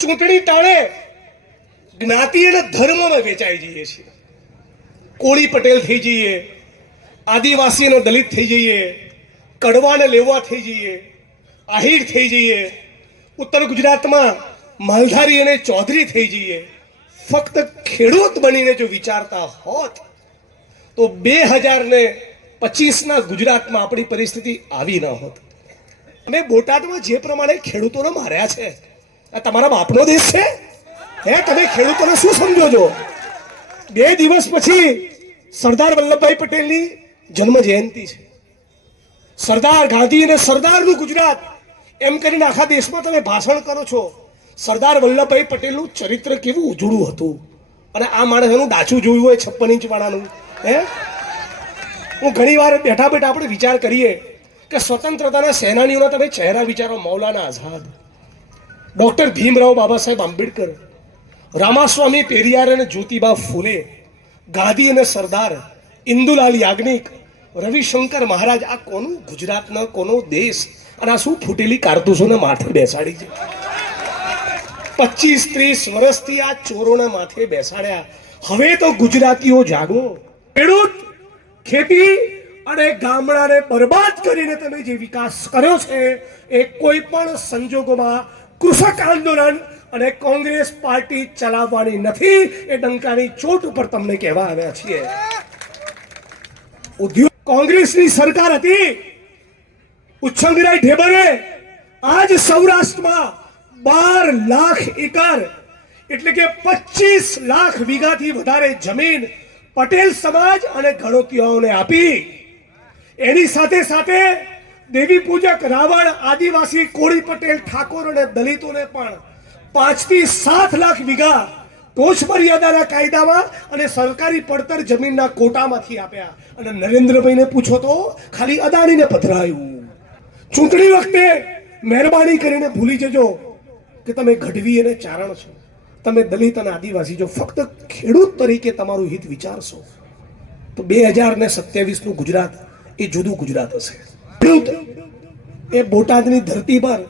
ચૂંટણી ટાણે જ્ઞાતિ અને ધર્મમાં વેચાઈ જઈએ છીએ. કોળી પટેલ થઈ જઈએ, આદિવાસી અને દલિત થઈ જઈએ, કડવાને લેવા થઈ જઈએ, આહિર થઈ જઈએ, ઉત્તર ગુજરાતમાં માલધારી અને ચૌધરી થઈ જઈએ. ફક્ત ખેડૂત બનીને જો વિચારતા હોત તો 2025ના ગુજરાતમાં આપણી પરિસ્થિતિ આવી ન હોત. અમે બોટાદમાં જે પ્રમાણે ખેડૂતોને માર્યા છે, આ તમારા બાપનો દેશ છે હે? તમે ખેડૂતોને શું સમજો છો? 2 દિવસ પછી સરદાર વલ્લભભાઈ પટેલની જન્મ જયંતિ છે. સરદાર ગાંધી અને સરદારનું ગુજરાત એમ કરીને આખા દેશમાં તમે ભાષણ કરો છો. સરદાર વલ્લભભાઈ પટેલનું ચરિત્ર કેવું ઉજળું હતું, અને આ માણસનું ડાચું જોયું હોય 56 ઇંચ વાળાનું હે? હું ઘણી વાર બેઠા બેઠા આપણે વિચાર કરીએ કે સ્વતંત્રતાના સેનાનીઓના તમે ચહેરા વિચારો. મૌલાના આઝાદ, ડોક્ટર ભીમરાવ બાબા સાહેબ આંબેડકર, રામાસ્વામી પેરિયાર અને જ્યોતિબા ફૂલે, ગાંધી અને સરદાર, ઇન્દુલાલ યાજ્ઞિક, રવિશંકર મહારાજ. આ કોનું ગુજરાતનો કોનો દેશ? અને આ શું ફૂટેલી કારતૂસોને માથે બેસાડી છે? 25-30 વર્ષથી આ ચોરોને માથે બેસાડ્યા. હવે તો ગુજરાતીઓ જાગો. ખેડૂત, ખેતી અને ગામડાને બરબાદ કરીને તમે જે વિકાસ કર્યો છે એ કોઈ પણ સંજોગોમાં કૃષક આંદોલન અને કોંગ્રેસ પાર્ટી ચલાવવાની નથી. એ ડંકાની ચોટ ઉપર તમને કહેવા આવ્યા છીએ. ઉદ્યોગ કોંગ્રેસની સરકાર હતી. ઉચ્છંગરાય ઢેબરે આજ સૌરાષ્ટ્રમાં 12 લાખ એકર એટલે કે 25 લાખ વીઘાથી વધારે જમીન પટેલ સમાજ અને ગણોતિયાઓને આપી. એની સાથે સાથે દેવી પૂજક રાવણ, આદિવાસી, કોળી પટેલ, ઠાકોર અને દલિતોને પણ 5 થી 7 લાખ વીઘા ટોચ મર્યાદાના કાયદામાં અને સરકારી પડતર જમીનના કોટામાંથી આપ્યા. અને નરેન્દ્રભાઈને પૂછો તો ખાલી અદાણીને પધરાયું. ચૂંટણી વખતે મહેરબાની કરીને ભૂલી જજો કે તમે ગઢવી અને ચારણ છો, તમે દલિત અને આદિવાસી છો. ફક્ત ખેડૂત તરીકે તમારું હિત વિચારશો તો 2027નું ગુજરાત એ જુદું ગુજરાત હશે. ખેડૂત એ બોટાદની ધરતી પર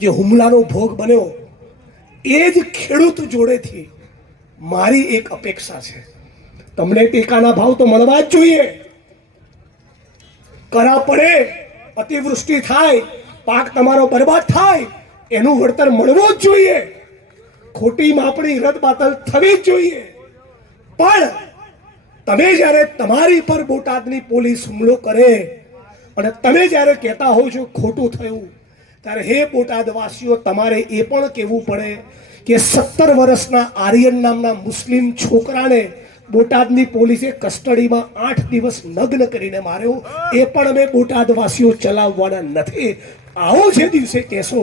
જે હુમલાનો ભોગ બન્યો, એ જ ખેડૂત જોડેથી મારી એક અપેક્ષા છે. તમને ટેકાના ભાવ તો મળવા જ જોઈએ. કરા પડે, અતિવૃષ્ટિ થાય, પાક તમારો બરબાદ થાય, એનું વળતર મળવું જ જોઈએ. ખોટી માપણી રદબાતલ થવી જ જોઈએ. પણ તમે જ્યારે તમારી પર બોટાદની પોલીસ હુમલો કરે અને તમે જ્યારે કહેતા હોવ છો ખોટું થયું, ત્યારે હે બોટાદવાસીઓ, તમારે એ પણ કહેવું પડે કે 17 વર્ષના આર્યન નામના મુસ્લિમ છોકરાને બોટાદની પોલીસે કસ્ટડીમાં 8 દિવસ નગ્ન કરીને માર્યો. એ પણ અમે બોટાદવાસીઓ ચલાવવાના નથી. આવો જે દિવસે કહેશો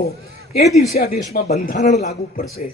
એ દિવસે આ દેશમાં બંધારણ લાગુ પડશે.